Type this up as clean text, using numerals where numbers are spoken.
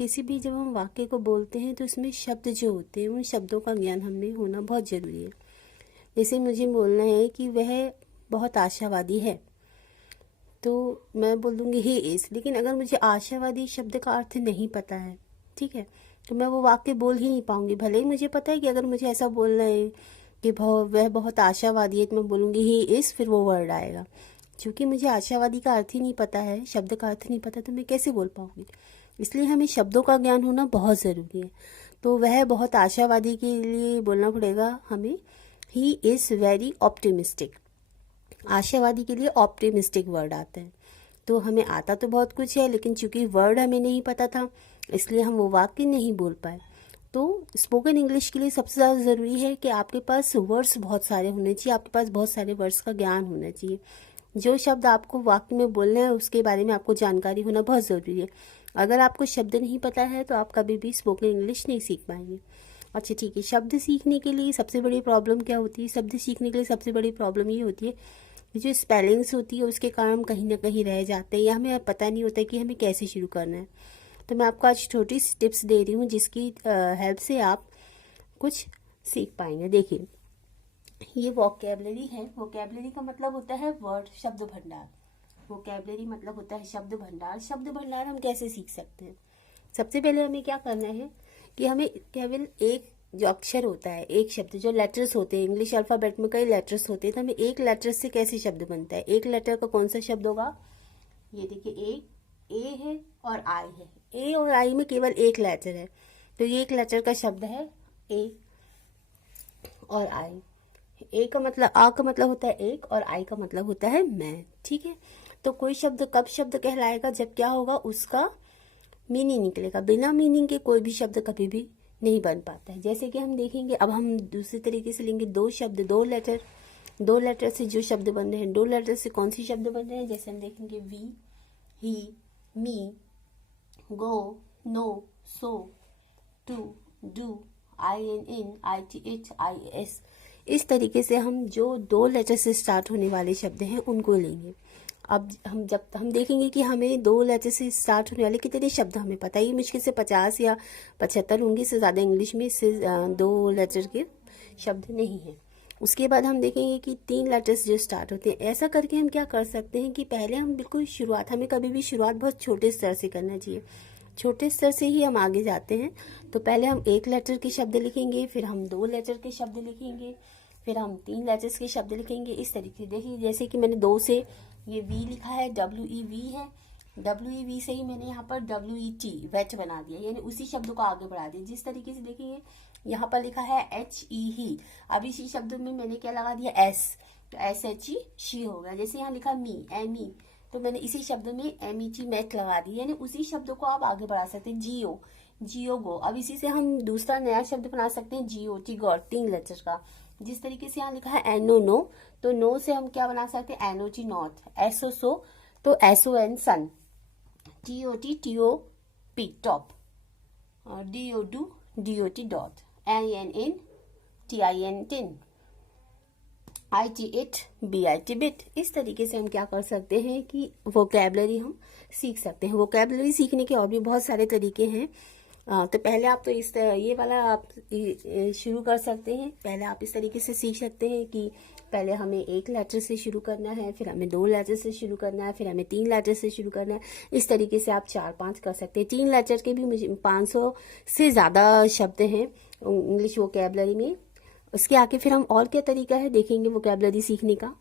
किसी भी जब हम वाक्य को बोलते हैं तो इसमें शब्द जो होते हैं उन शब्दों का ज्ञान हमें होना बहुत ज़रूरी है। जैसे मुझे बोलना है कि वह बहुत आशावादी है, तो मैं बोल दूँगी ही इज़। लेकिन अगर मुझे आशावादी शब्द का अर्थ नहीं पता है, ठीक है, तो मैं वो वाक्य बोल ही नहीं पाऊँगी। भले ही मुझे पता है कि अगर मुझे ऐसा बोलना है कि वह बहुत आशावादी है, तो मैं बोलूँगी ही इज़, फिर वो वर्ड आएगा। क्योंकि मुझे आशावादी का अर्थ ही नहीं पता है, शब्द का अर्थ नहीं पता, तो मैं कैसे बोल पाऊँगी। इसलिए हमें शब्दों का ज्ञान होना बहुत ज़रूरी है। तो वह बहुत आशावादी के लिए बोलना पड़ेगा हमें ही इज़ वेरी ऑप्टिमिस्टिक। आशावादी के लिए ऑप्टिमिस्टिक वर्ड आता है। तो हमें आता तो बहुत कुछ है, लेकिन चूंकि वर्ड हमें नहीं पता था, इसलिए हम वो वाक्य नहीं बोल पाए। तो स्पोकन इंग्लिश के लिए सबसे ज़्यादा ज़रूरी है कि आपके पास वर्ड्स बहुत सारे होने चाहिए, आपके पास बहुत सारे वर्ड्स का ज्ञान होना चाहिए। जो शब्द आपको वाक्य में बोलना है उसके बारे में आपको जानकारी होना बहुत ज़रूरी है। अगर आपको शब्द नहीं पता है तो आप कभी भी स्पोकन इंग्लिश नहीं सीख पाएंगे। अच्छा ठीक है, शब्द सीखने के लिए सबसे बड़ी प्रॉब्लम क्या होती है? शब्द सीखने के लिए सबसे बड़ी प्रॉब्लम ये होती है कि जो स्पेलिंग्स होती है उसके कारण हम कहीं ना कहीं रह जाते हैं, या हमें पता नहीं होता कि हमें कैसे शुरू करना है। तो मैं आपको आज छोटी सी टिप्स दे रही हूँ जिसकी हेल्प से आप कुछ सीख पाएंगे। देखिए, ये वोकैबलरी है। वोकैबलरी का मतलब होता है वर्ड, शब्द भंडार। वोकैबलरी मतलब होता है शब्द भंडार। शब्द भंडार हम कैसे सीख सकते हैं? सबसे पहले हमें क्या करना है कि हमें केवल एक जो अक्षर होता है, एक शब्द, जो लेटर्स होते हैं, इंग्लिश अल्फ़ाबेट में कई लेटर्स होते हैं, तो हमें एक लेटर से कैसे शब्द बनता है? एक लेटर का कौन सा शब्द होगा? ये देखिए, ए है और आई है। ए और आई में केवल एक लेटर है, तो ये एक लेटर का शब्द है ए और आई। ए का मतलब, आ का मतलब होता है एक, और आई का मतलब होता है मैं। ठीक है, तो कोई शब्द कब शब्द कहलाएगा? जब क्या होगा, उसका मीनिंग निकलेगा। बिना मीनिंग के कोई भी शब्द कभी भी नहीं बन पाता है। जैसे कि हम देखेंगे, अब हम दूसरे तरीके से लेंगे, दो शब्द, दो लेटर से जो शब्द बन रहे हैं, दो लेटर से कौन सी शब्द बन रहे हैं? जैसे हम देखेंगे we, he, me, go, no, so, to, do, I N in, I T it, I S. इस तरीके से हम जो दो लेटर से स्टार्ट होने वाले शब्द हैं उनको लेंगे। अब जब हम देखेंगे कि हमें दो लेटर से स्टार्ट होने वाले कितने शब्द हमें पता ही मुश्किल से 50 या 75 होंगे, इससे ज़्यादा इंग्लिश में इससे दो लेटर के शब्द नहीं हैं। उसके बाद हम देखेंगे कि 3 लेटर्स जो स्टार्ट होते हैं। ऐसा करके हम क्या कर सकते हैं कि पहले हम बिल्कुल शुरुआत, हमें कभी भी शुरुआत बहुत छोटे स्तर से करना चाहिए। छोटे स्तर से ही हम आगे जाते हैं। तो पहले हम एक लेटर के शब्द लिखेंगे, फिर हम 2 लेटर के शब्द लिखेंगे, फिर हम 3 लेटर्स के शब्द लिखेंगे। इस तरीके से देखिए, जैसे कि मैंने 2 से ये वी लिखा है, WEV है, WEV से ही मैंने यहाँ पर WET, वेट बना दिया, यानी उसी शब्द को आगे बढ़ा दिया। जिस तरीके से देखेंगे, यहाँ पर लिखा है HE ही, अब इसी शब्द में मैंने क्या लगा दिया? S, तो SHE शी हो गया। जैसे यहाँ लिखा मी, ME, तो मैंने इसी शब्द में MET, मेट लगा दी, यानी उसी शब्द को आप आगे बढ़ा सकते हैं। जियो गो, अब इसी से हम दूसरा नया शब्द बना सकते हैं, GOT, गॉड, 3 लेटर का। जिस तरीके से यहाँ लिखा है एनो नो, तो नो से हम क्या बना सकते हैं? NOT, नॉर्थ, SO सो, तो SON son, TOT, TOP, top, DOD, DOT, dot, INN, TIN, tin, IT it, BIT bit. इस तरीके से हम क्या कर सकते हैं कि वोकैबलरी हम सीख सकते हैं। वोकैबलरी सीखने के और भी बहुत सारे तरीके हैं। तो पहले आप तो ये वाला आप शुरू कर सकते हैं। पहले आप इस तरीके से सीख सकते हैं कि पहले हमें एक लेटर से शुरू करना है, फिर हमें 2 लेटर से शुरू करना है, फिर हमें 3 लेटर से शुरू करना है। इस तरीके से आप 4-5 कर सकते हैं। 3 लेटर के भी मुझे 500 से ज़्यादा शब्द हैं इंग्लिश वोकैबलरी में। उसके आगे फिर हम और क्या तरीका है देखेंगे वोकैबलरी सीखने का।